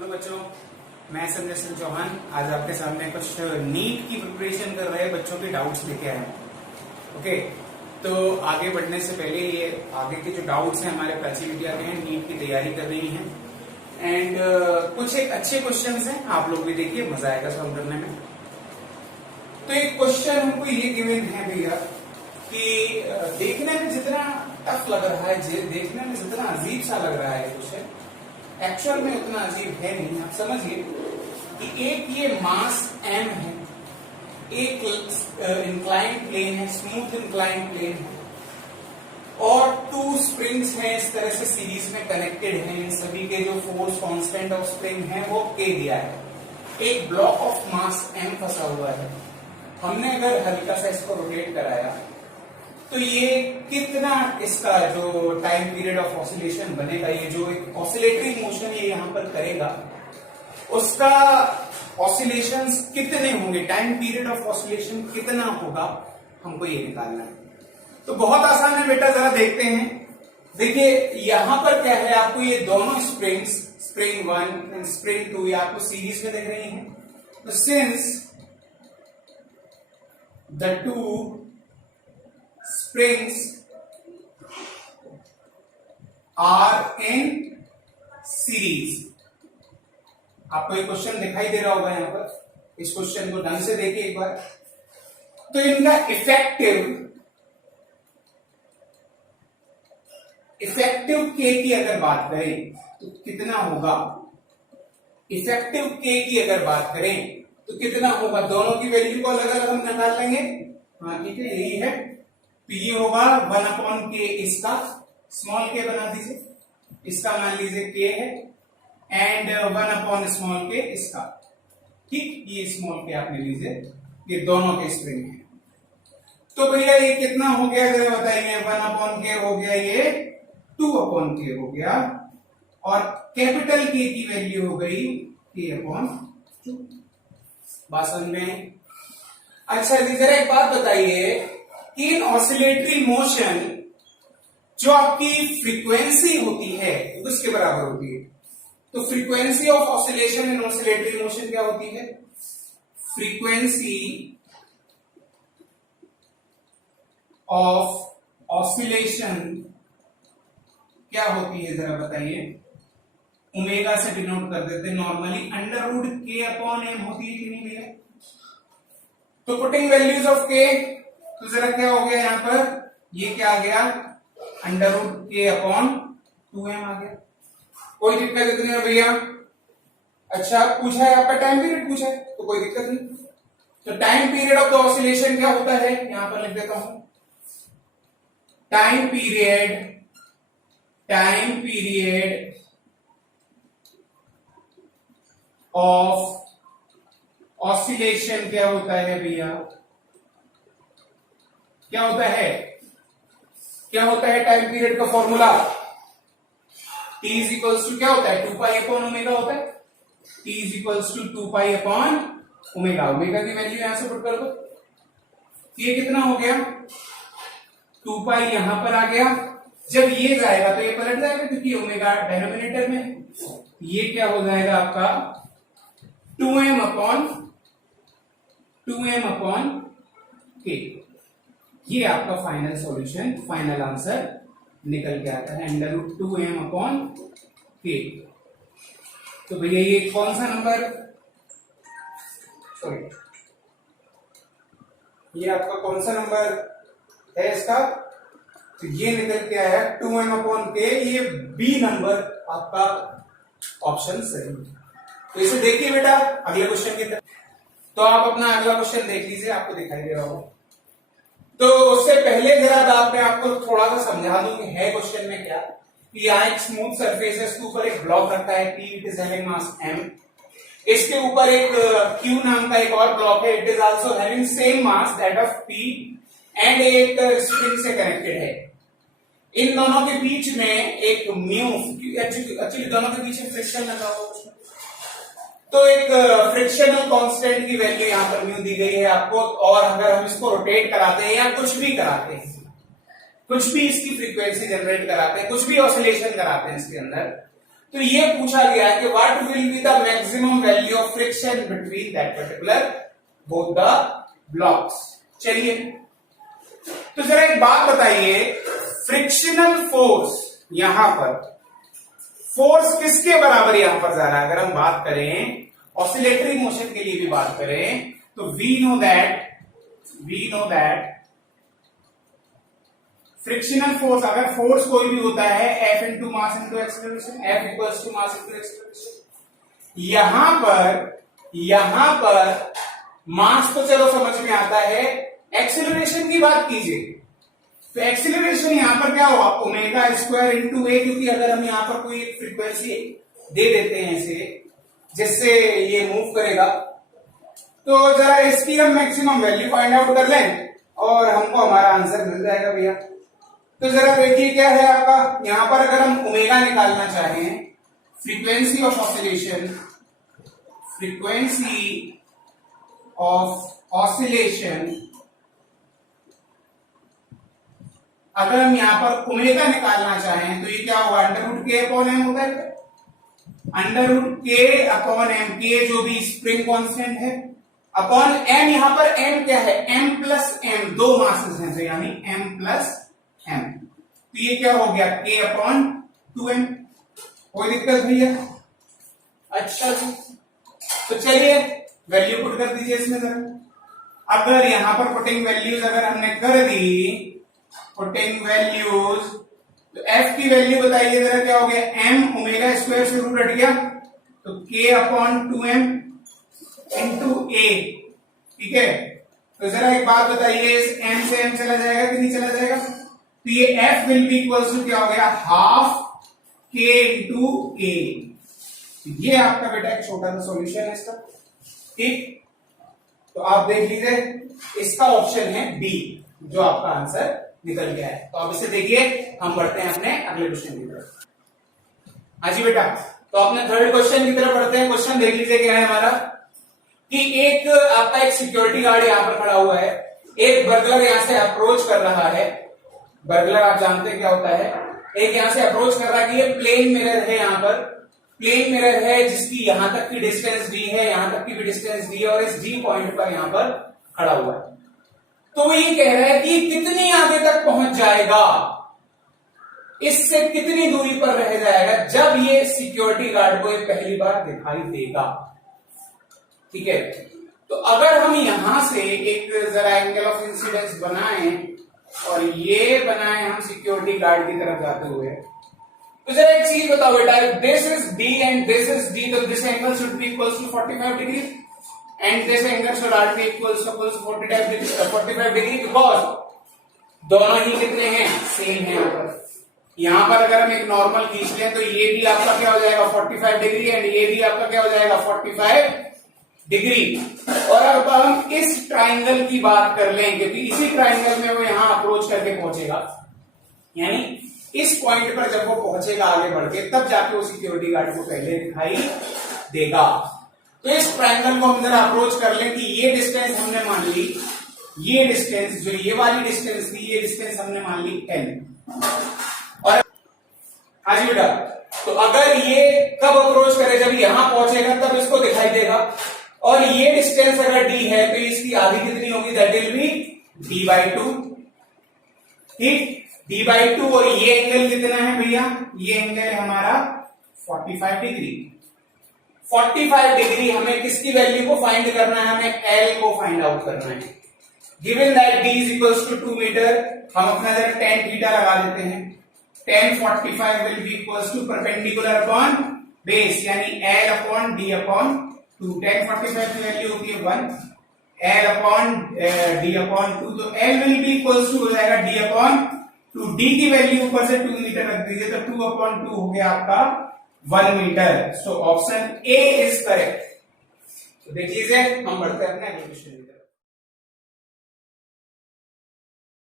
Hello बच्चों, मैं संजय सिंह चौहान आज आपके सामने कुछ नीट की प्रिपरेशन कर रहे बच्चों के डाउट्स लेके आया हूँ। ओके, तो आगे बढ़ने से पहले ये आगे के जो डाउट्स हैं हमारे प्राची विद्या के हैं, नीट की तैयारी कर रही हैं एंड कुछ एक अच्छे क्वेश्चंस हैं, आप लोग भी देखिए, मजा आएगा सॉल्व करने में। तो एक क्वेश्चन हमको ये गिवन है भैया कि देखने में जितना टफ लग रहा है, देखने में जितना अजीब सा लग रहा है क्वेश्चन, एक्चुअल में उतना अजीब है नहीं। आप समझिए कि एक ये मास m है, एक इंक्लाइन प्लेन है, स्मूथ इंक्लाइन प्लेन है, और टू स्प्रिंग्स हैं इस तरह से सीरीज में कनेक्टेड हैं। इन सभी के जो फोर्स कांस्टेंट ऑफ स्प्रिंग है वो k दिया है। एक ब्लॉक ऑफ मास m फंसा हुआ है। हमने अगर हल्का सा इसको रोटेट कराया तो ये कितना, इसका जो टाइम पीरियड ऑफ ऑसिलेशन बनेगा, ये जो एक ऑसिलेटरी मोशन ये यहां पर करेगा, उसका ऑसिलेशंस कितने होंगे, टाइम पीरियड ऑफ ऑसिलेशन कितना होगा, हमको ये निकालना है। तो बहुत आसान है बेटा, जरा देखते हैं। देखिए यहां पर क्या है, आपको ये दोनों स्प्रिंग्स, स्प्रिंग 1 एंड स्प्रिंग 2, ये आपको सीरीज में दिख रही हैं। तो since the two springs are in series, आपको एक क्वेश्चन दिखाई दे रहा होगा यहां पर। इस क्वेश्चन को ढंग से देखिए एक बार। तो इनका इफेक्टिव के की अगर बात करें तो कितना होगा, इफेक्टिव के की अगर बात करें तो कितना होगा, दोनों की वैल्यू को अलग अलग हम निकाल लेंगे। हाँ ठीक है, यही है। तो ये होगा 1/k, इसका स्मॉल k बना दीजिए, इसका मान लीजिए k है, एंड 1/k इसका, ठीक, ये स्मॉल k आप ले लीजिए, ये दोनों के स्प्रिंग है। तो भैया ये कितना हो गया जरा बताइए, 1/k हो गया, ये 2/k हो गया, और कैपिटल k की वैल्यू हो गई k/2। बात समझ में? अच्छा जी, जरा एक बात बताइए कि इन ऑसिलेटरी मोशन जो आपकी फ्रीक्वेंसी होती है वो किसके बराबर होती है? तो frequency of oscillation in oscillatory motion क्या होती है? फ्रीक्वेंसी ऑफ ऑसिलेशन क्या होती है जरा बताइए? ओमेगा से डिनोट कर देते नॉर्मली, √k/m होती है कि नहीं भैया? तो पुटिंग वैल्यूज ऑफ k, तो जरा क्या हो गया यहां पर, ये क्या आ गया, √k/2m आ गया। कोई दिक्कत नहीं है भैया? अच्छा, पूछा है आपका टाइम पीरियड पूछा है तो कोई दिक्कत नहीं। तो time period of the oscillation क्या होता है, यहां पर लिख देता हूं, टाइम पीरियड ऑफ ऑसिलेशन क्या होता है भैया, क्या होता है टाइम पीरियड का formula? T is equals to क्या होता है, 2π/ω होता है। T is equals to 2π/ω, omega की वैल्यू यहां से पुट कर दो। ये कितना हो गया, 2π यहां पर आ गया। जब ये जाएगा तो ये पलट जाएगा क्योंकि ओमेगा डिनोमिनेटर में है। ये क्या हो जाएगा आपका 2m/k। ये आपका फाइनल सॉल्यूशन, फाइनल आंसर निकल के आता है, √2m/k। तो भैया ये कौन सा नंबर, सॉरी, ये आपका कौन सा नंबर है इसका? तो ये निकल के आया 2m/k, ये बी नंबर आपका ऑप्शन सही है। तो इसे देखिए बेटा अगले क्वेश्चन की तरफ। तो आप अपना अगला क्वेश्चन देख लीजिए, आपको दिखाई दे रहा होगा। तो उससे पहले जरा बात मैं आपको थोड़ा सा समझा दूं कि है क्वेश्चन में क्या, कि यहाँ एक स्मूथ सरफेस है, इसके ऊपर एक ब्लॉक रखा है P, it is having mass m। इसके ऊपर एक Q नाम का एक और ब्लॉक है, it is also having same mass that of P, and एक स्प्रिंग से कनेक्टेड है। इन दोनों के बीच में एक म्यू, एक्चुअली दोनों के बीच में फ्रिक्शन लगा हुआ है, तो एक फ्रिक्शनल कांस्टेंट की वैल्यू यहां पर म्यू दी गई है आपको। और अगर हम इसको रोटेट कराते हैं या कुछ भी कराते हैं, कुछ भी इसकी फ्रीक्वेंसी जनरेट कराते हैं, कुछ भी ऑसिलेशन कराते हैं इसके अंदर, तो ये पूछा गया है कि what will be the maximum value of friction between that particular both the blocks. चलिए, तो जरा एक बात बताइए, फ्रिक्शनल फोर्स, यहां पर फोर्स किसके बराबर यहां पर जा रहा है? अगर हम बात करें ऑसिलेटरी मोशन के लिए भी बात करें तो we know that frictional force, अगर फोर्स कोई भी होता है F into mass into acceleration, F equals to mass into acceleration. यहां पर मास तो चलो समझ में आता है, एक्सेलरेशन की बात कीजिए तो एक्सेलरेशन यहां पर क्या होगा? ओमेगा स्क्वायर इंटू ए, क्योंकि अगर हम यहां पर कोई फ्रीक्वेंसी दे देते हैं इसे जिससे ये मूव करेगा, तो जरा इसकी हम मैक्सिमम वैल्यू फाइंड आउट कर लें और हमको हमारा आंसर मिल जाएगा भैया। तो जरा देखिए क्या है आपका, यहां पर अगर हम ओमेगा निकालना चाहें, फ्रीक्वेंसी ऑफ ऑसिलेशन, अगर हम यहां पर ओमेगा निकालना चाहें तो ये क्या होगा? √k/m होता है, √k/m, के जो भी स्प्रिंग कांस्टेंट है अपॉन m, यहां पर m क्या है? m प्लस m, दो मासेस हैं तो यानी m प्लस m, तो ये क्या हो गया? k/2m। कोई दिक्कत भैया? अच्छा जी, तो चलिए वैल्यू पुट कर दीजिए इसमें जरा। अगर यहां पर पुटिंग वैल्यूज अगर हमने कर दी, पुटिंग वैल्यूज, तो f की वैल्यू बताइए जरा क्या हो गया? m ओमेगा स्क्वायर से रूट हट गया तो k/2m इंटू a, ठीक है। तो जरा एक बात बताइए, इस m से m चला जाएगा कि नहीं चला जाएगा? तो ये f will be equal to क्या हो गया? Half k into a। ये आपका बेटा एक छोटा सा सॉल्यूशन है इसका, ठीक। तो आप देख लीजिए, इसका ऑप्शन है बी जो आपका आंसर निकल गया है। तो अब इसे देखिए, हम बढ़ते हैं अपने अगले क्वेश्चन की तरफ। हाँ जी बेटा, तो अपने थर्ड क्वेश्चन की तरफ बढ़ते हैं। क्वेश्चन देख लीजिए क्या है हमारा, कि एक आपका एक सिक्योरिटी गार्ड यहां पर खड़ा हुआ है, एक बर्गलर यहां से अप्रोच कर रहा है। बर्गलर आप जानते हैं क्या होता है, एक यहां से अप्रोच कर रहा है कि ये प्लेन मिरर है, यहां पर प्लेन मिरर है जिसकी यहां तक की डिस्टेंस d है, यहां तक की भी डिस्टेंस d है, और इस d पॉइंट पर यहां पर खड़ा हुआ है। तो वो ये कह रहा है कि कितनी आगे तक पहुंच जाएगा, इससे कितनी दूरी पर रह जाएगा जब ये सिक्योरिटी गार्ड को ये पहली बार दिखाई देगा, ठीक है। तो अगर हम यहां से एक जरा एंगल ऑफ इंसिडेंस बनाएं और ये बनाएं हम सिक्योरिटी गार्ड की तरफ जाते हुए, तो जरा एक चीज बताओ बेटा, this is d and this is d, तो this angle should be equals to 45 degree and this angle should also be equals to 45 degree, because दोनों ही कितने हैं? सेम है। यहां पर अगर हम एक नॉर्मल खींच लें तो ये भी आपका क्या हो जाएगा? 45 डिग्री एंड ये भी आपका क्या हो जाएगा? 45 डिग्री। और अब हम इस ट्राइंगल की बात कर लेंगे, क्योंकि इसी ट्राइंगल में वो यहां अप्रोच करके पहुंचेगा, यानी इस पॉइंट पर जब वो पहुंचेगा आगे बढ़ के, तब जाके वो सिक्योरिटी गार्ड को पहले दिखाई देगा। तो इस ट्राइंगल को हम जरा अप्रोच कर लें कि ये डिस्टेंस हमने मान ली, ये डिस्टेंस जो ये वाली डिस्टेंस थी, ये डिस्टेंस हमने मान ली n। और हाँ जी बेटा, तो अगर ये कब अप्रोच करे? जब यहां पहुंचेगा तब इसको दिखाई देगा। और ये डिस्टेंस अगर d है तो इसकी आधी कितनी होगी? दैट विल बी d/2, ठीक, d/2। और ये एंगल कितना है भैया? ये एंगल है हमारा 45 डिग्री। 45 डिग्री हमें किसकी वैल्यू को फाइंड करना है? हमें L को फाइंड आउट करना है। Given that d is equals to 2 metre, हम अपना जरा tan थीटा लगा देते हैं। tan 45 will be equals to perpendicular upon base, यानी L upon d upon 2। tan 45 की वैल्यू होती है 1, L अपॉन d अपॉन 2, तो L will be equals to हो जाएगा d अपॉन 2। d की वैल्यू ऊपर से 2 मीटर रख दीजिए, तो 2 अपॉन 2 हो गया आपका 1 metre. So option A is correct. तो देख लीजिए, हम बढ़ते हैं अपने अगले क्वेश्चन।